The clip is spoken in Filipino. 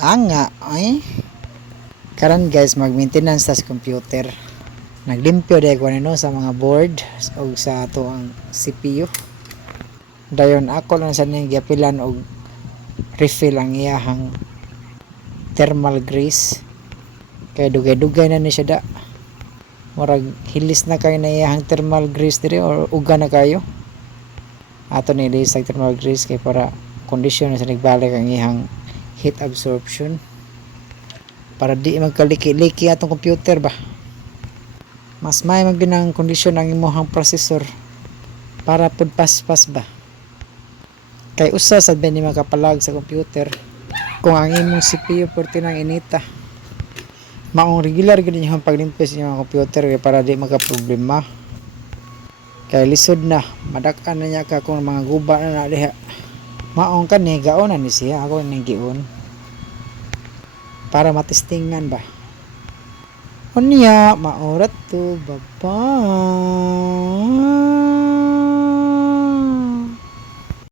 Nga ay karon guys mag-maintenance sa computer. Naglimpyo dai ko nino sa mga board o sa ato ang CPU. Dayon ako lang sa ning giapilan og refill ang iyahang thermal grease. Kay dugay-dugay na ni siya da. Murag hilis na kayo na iyahang thermal grease diri or uga na kayo. Ato ni sa thermal grease kay para kondisyon na sa nagbalik ang iyang heat absorption para di magkaliki-liki atong computer ba. Mas may magbinang kondisyon ang imong processor para pud paspas ba. Kay usa sad ni makapalag sa computer kung ang imong CPU porti nang inita. Maong regular gid yung paglimpyo sa inyong computer para di magka-problema. Kay lisod na, madak-an na niya ka kung mga guba na diha. Maong kani gaon na ni siya, ako ning giun. Para matestingan ba. Unya, maorat to, bye-bye.